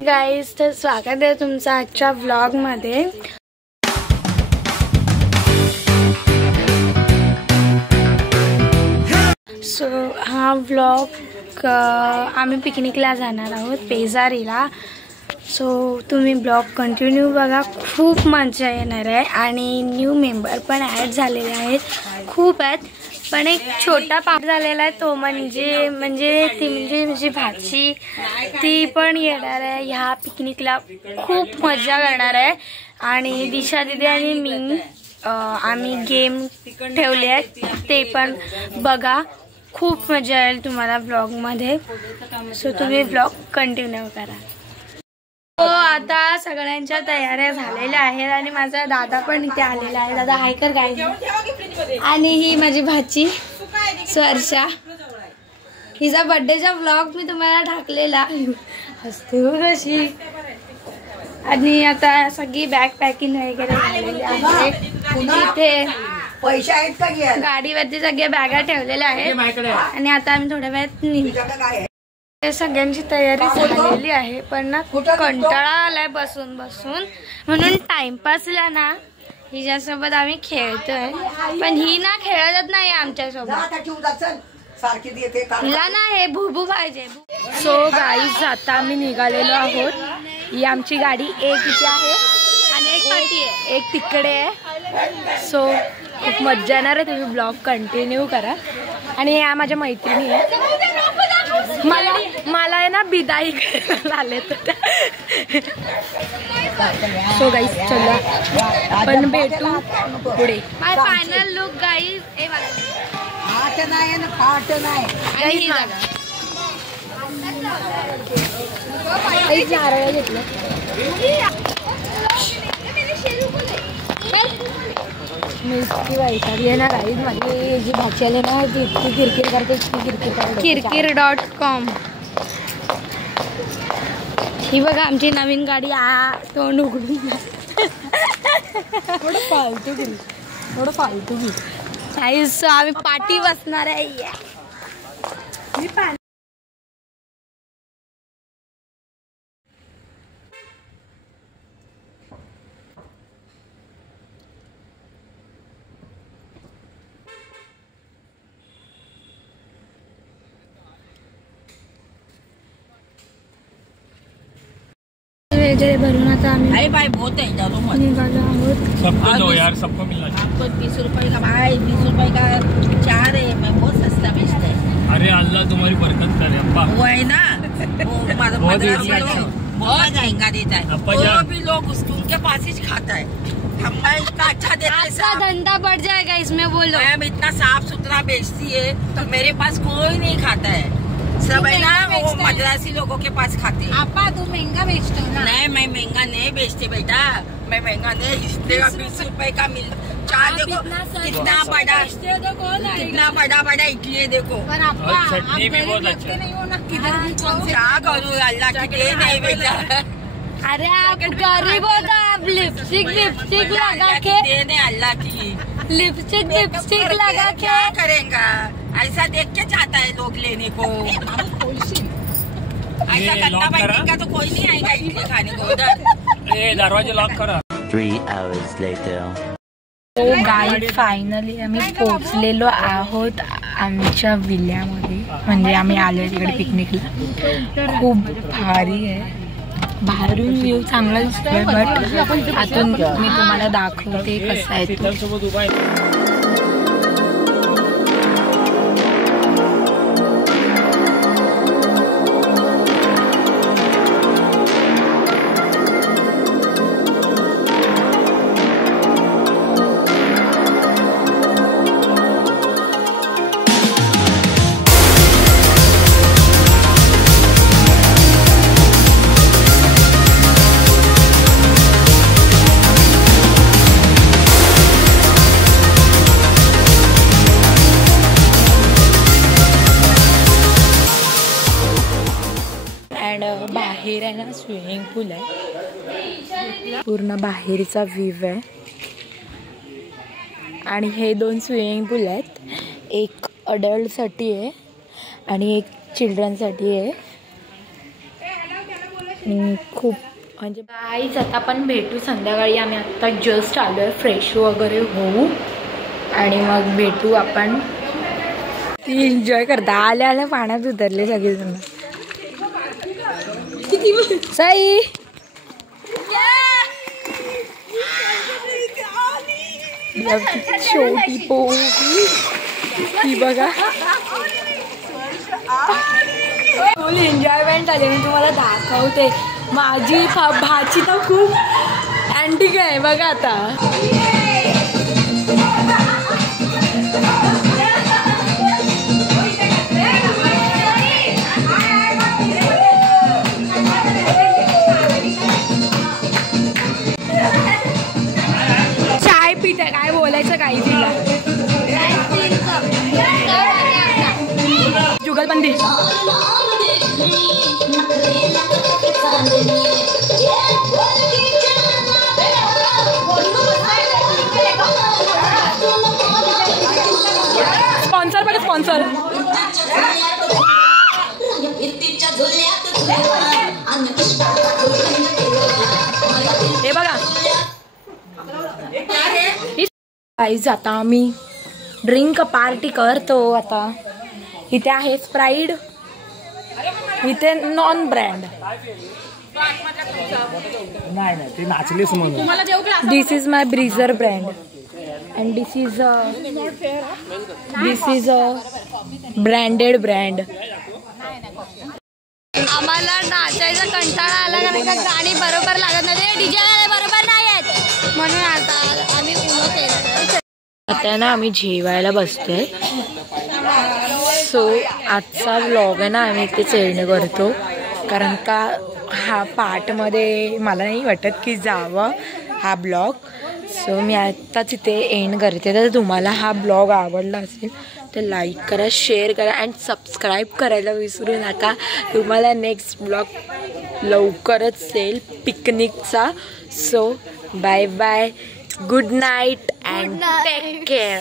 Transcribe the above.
गाइस, तर स्वागत आहे तुमचं आजच्या व्लॉग मध्ये। सो हा व्लॉग आम्ही पिकनिकला जाणार आहोत पेजारीला। सो तुम्ही ब्लॉग कंटिन्यू बघा, खूप मजा येणार आहे आणि न्यू मेंबर पण ॲड झालेले आहेत, खूप आहेत। पण एक छोटा पाप झालेला आहे तो म्हणजे माझी भाची, ती पण येणार आहे ह्या पिकनिकला, खूप मजा करणार आहे। आणि दिशा दीदी आणि मी आम्ही गेम ठेवले आहेत, ते पण बघा, खूप मजा येईल तुम्हाला ब्लॉग मध्ये। सो तुम्ही ब्लॉग कंटिन्यू करा। हो, आता सगळ्यांच्या तयाऱ्या झालेल्या आहेत आणि माझा दादा पण इथे आलेला आहे। दादा हाय कर गाइस। आणि ही माझी भाची स्वर्षा, हिचा बर्थडेचा व्लॉग मी तुम्हाला टाकलेला, हसते कशी। आणि आता सगळी बॅग पॅकिंग वगैरे झालेली आहे। इथे पैसे आहेत का, गाडीवरती सगळ्या बॅगा ठेवलेल्या आहेत आणि आता आम्ही थोड्या वेळात निघू। सगळ्यांची तयारी झालेली आहे, पण ना कंटाळा आलाय बसून बसून, म्हणून टाइमपासला ना हिच्यासोबत आम्ही खेळतोय, पण ही ना खेळतच नाही आमच्यासोबत, हिला ना हे भुबू पाहिजे। सो गाईज, आता आम्ही निघालेलो आहोत। ही आमची गाडी एक इथे आहे आणि एक पाठी आहे, एक तिकडे आहे। सो खूप मजा येणार आहे, तुम्ही ब्लॉग कंटिन्यू करा। आणि ह्या माझ्या मैत्रिणी आहे, मला आहे ना बिदाई करायला आले तर। सो गाईज, चला आपण भेटू पुढे। My final look guys. फाट नाही ना, फाट नाही नारळ घेतलं। मी इतकी वैतागली आहे ना गाईज, माझी जी भाची आली ना ती इतकी किरकिर करते, किरकिर.com। ही बघा आमची नवीन गाडी, तोंड उघडून थोडं फालतू घे गाईज। आम्ही पाठी बसणार आहे। भरून आता आम्ही निघालो आहोत। सबको दो यार, सबको मिलना। आपको 20 रुपए का भाई, 20 रुपए का 4 है, मैं बहुत सस्ता बेचता है। अरे अल्लाह तुम्हारी बरकत करे अब्बा। वो है ना, वो बहुत महंगा देता है, वो भी लोग उनके पास ही खाता है। हम इतना अच्छा देते हैं, आपका धंधा बढ़ जाएगा इसमें, बोलो। मैम इतना साफ सुथरा बेचती है तो मेरे पास कोई नहीं खाता है, सब है ना वो मद्रासी लोगों के पास खाते हैं। आपा तू महंगा बेचते हो ना? नहीं, मैं महंगा नहीं बेचते बेटा, मैं महंगा नहीं। 20 रुपए का मिल चार, देखो कितना बड़ा इडली है, देखो। चटनी भी बहुत अच्छा है। क्या करूँ, अल्लाह की देन है बेटा। अरे आप गरीब हो तो आप लिपस्टिक लगा के, देन है अल्लाह की, लिपस्टिक लगा के क्या करेगा, ऐसा देख के चाहता है लोग लेने को। ऐसा गंदा बैठने का तो कोई नहीं आएगा इडली खाने को उधर। ए दरवाजा लॉक करा। 3 hours later. हो गाईज, फायनली आम्ही पोहोचलेलो आहोत आमच्या विल्यामध्ये, म्हणजे आम्ही आलो तिकडे पिकनिकला। खूप भारी आहे, बाहेरून व्ह्यू चांगला दिसतोय, बट आतून मी तुम्हाला दाखवते कसं आहे तो। बाहेर आहे ना स्विमिंग पूल आहे, पूर्ण बाहेरचा व्ह्यू आहे। आणि हे 2 स्विमिंग पूल आहेत, एक अडल्टसाठी आहे आणि एक चिल्ड्रनसाठी आहे। आणि खूप म्हणजे काहीच. आता आपण भेटू संध्याकाळी. आम्ही आत्ता जस्ट आलो आहे, फ्रेश वगैरे होऊ आणि मग भेटू आपण. ती एन्जॉय करता आल्या आल्या पाण्यात उतरले सगळेजण. साई छोटी पोगी ती बघा. फुल एन्जॉयमेंट आले. मी तुम्हाला दाखवते. माझी भाची तर खूप अँटिक आहे बघा. आता चाय पित आहे. काय बोलायचं काही तिला. जुगलबंदी. स्पॉन्सर बघा स्पॉन्सर. हे बघा गाईज. आता आम्ही ड्रिंक पार्टी करतो. आता इथे आहे स्प्राईट, इथे non brand. This is my Breezer brand and this is a branded brand. आम्हाला नाचायचा कंटाळा आला कारण का गाणी बरोबर लागत नाही. डीजे बरोबर नाही आहेत म्हणून आता आम्ही आता ना आम्ही जेवायला बसतोय. सो आजचा व्लॉग आहे ना आम्ही इथे सेंड करतो कारण का हा पार्टमध्ये मला नाही वाटत की जावं हा ब्लॉग. सो मी आत्ताच इथे एंड करते. तर तुम्हाला हा ब्लॉग आवडला असेल तर लाईक करा, शेअर करा अँड सबस्क्राईब करायला विसरू नका. तुम्हाला नेक्स्ट ब्लॉग लवकरच येईल पिकनिकचा. So bye bye, good night and take care.